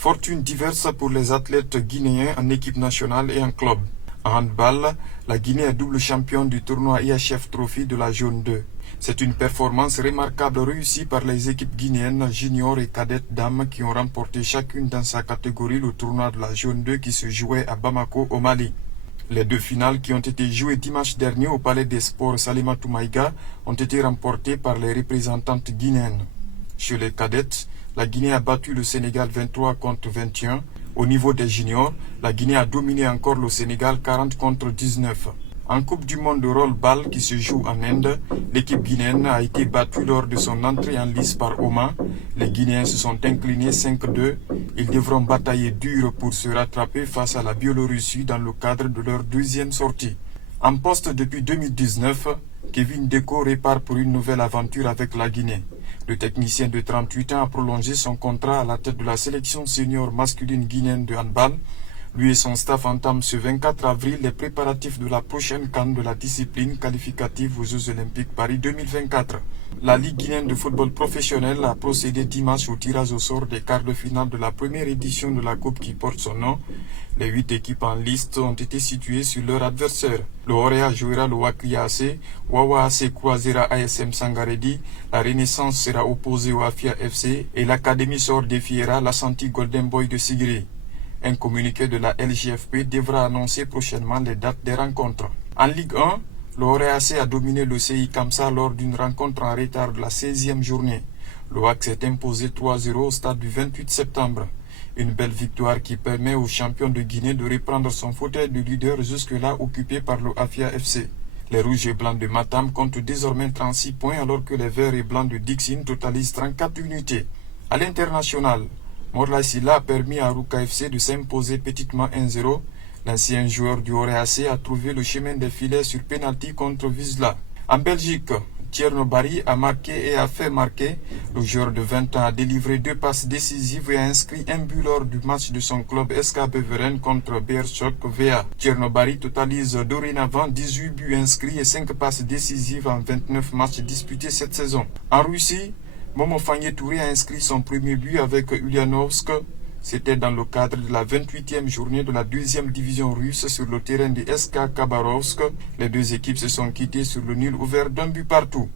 Fortune diverse pour les athlètes guinéens en équipe nationale et en club. En handball, la Guinée est double championne du tournoi IHF Trophy de la Zone 2. C'est une performance remarquable réussie par les équipes guinéennes juniors et cadettes dames qui ont remporté chacune dans sa catégorie le tournoi de la Zone 2 qui se jouait à Bamako au Mali. Les deux finales qui ont été jouées dimanche dernier au Palais des Sports Salimata Maïga ont été remportées par les représentantes guinéennes. Chez les cadettes, la Guinée a battu le Sénégal 23 contre 21. Au niveau des juniors, la Guinée a dominé encore le Sénégal 40 contre 19. En Coupe du monde de roll-ball qui se joue en Inde, l'équipe guinéenne a été battue lors de son entrée en lice par Oman. Les Guinéens se sont inclinés 5-2. Ils devront batailler dur pour se rattraper face à la Biélorussie dans le cadre de leur deuxième sortie. En poste depuis 2019, Kevin Deko répare pour une nouvelle aventure avec la Guinée. Le technicien de 38 ans a prolongé son contrat à la tête de la sélection senior masculine guinéenne de handball. Lui et son staff entament ce 24 avril les préparatifs de la prochaine CAN de la discipline qualificative aux Jeux Olympiques Paris 2024. La Ligue guinéenne de football professionnel a procédé dimanche au tirage au sort des quarts de finale de la première édition de la Coupe qui porte son nom. Les 8 équipes en liste ont été situées sur leur adversaire. Le Horea jouera le Wakli AC, Wawa AC croisera ASM Sangaredi, la Renaissance sera opposée au Afia FC et l'Académie Sor défiera l'Ashanti Golden Boy de Sigiri. Un communiqué de la LGFP devra annoncer prochainement les dates des rencontres. En Ligue 1, le Horea-AC a dominé le CI Kamsa lors d'une rencontre en retard de la 16e journée. Le WAC s'est imposé 3-0 au stade du 28 septembre. Une belle victoire qui permet aux champions de Guinée de reprendre son fauteuil de leader jusque-là occupé par le Afia FC. Les rouges et blancs de Matam comptent désormais 36 points alors que les verts et blancs de Dixine totalisent 34 unités. À l'international, Morla Silla a permis à Ruka FC de s'imposer petitement 1-0. L'ancien joueur du Horea-AC a trouvé le chemin des filets sur penalty contre Wisla. En Belgique, Tierno Barry a marqué et a fait marquer. Le joueur de 20 ans a délivré 2 passes décisives et a inscrit un but lors du match de son club SK Beveren contre Beerschot VA. Tierno Barry totalise dorénavant 18 buts inscrits et 5 passes décisives en 29 matchs disputés cette saison. En Russie, Momo Fagné Touré a inscrit son premier but avec Ulyanovsk. C'était dans le cadre de la 28e journée de la 2e division russe sur le terrain de SK Khabarovsk. Les deux équipes se sont quittées sur le nul ouvert d'un but partout.